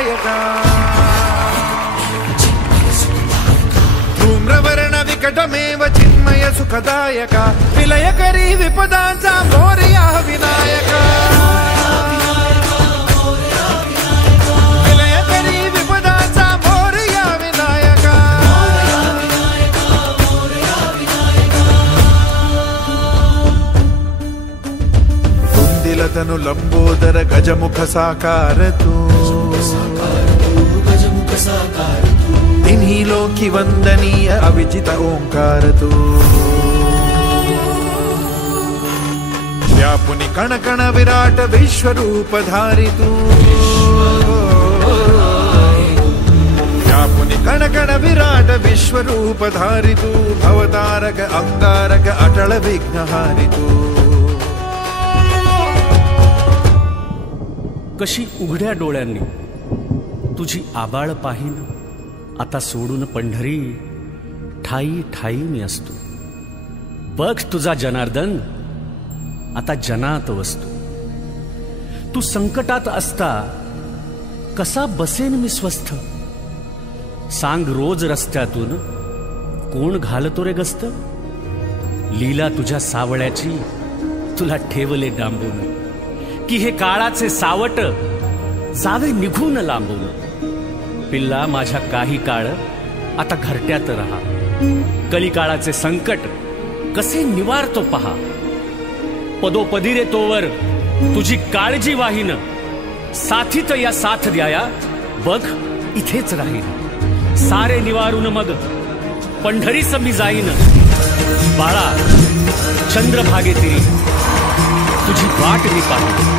सुखदायका धूम्रवर्ण विकटमेव चिन्मय सुखदायका विलयकरी विपदांचा मोरया विनायका विलयकरी विपदांचा मोरया विनायका कुंदिलतनु लंबोदर गजमुख साकार तू तिन्ही लोकी वंदनीय अविजित ओंकार तू व्यापुनि कण कण विराट विश्वरूप धारी तू व्यापुनि कण कण विराट विश्वरूप धारी तू भवतारक अंगारक अटल विघ्नहारी तू कशी उघड्या डोळ्यांनी तुझी आबाळ पाहीन आता सोडून पंढरी ठाई ठाई मी असतो बघ तुझा जनार्दन आता जनात वसतो तू संकटात असता कसा बसेन मी स्वस्थ सांग रोज रस्त्यातून कोण घालतो रे गस्त लीला तुझ्या सावळ्याची तुला ठेवले डांबून की हे काळाचे सावट जावे निघून लांबून पिल्ला माझ्या काही काळ आता घरट्यात रहा कलिकाळाचे संकट कसे निवारतो पहा पदोपदी रे तोवर तुझी काळजी वाहीन साथीत या साथ द्याया बघ इथेच राहीन सारे निवारून मग पंढरी मी जाईन बाळा चंद्रभागे तिरी तुझी वाट मी पाहिन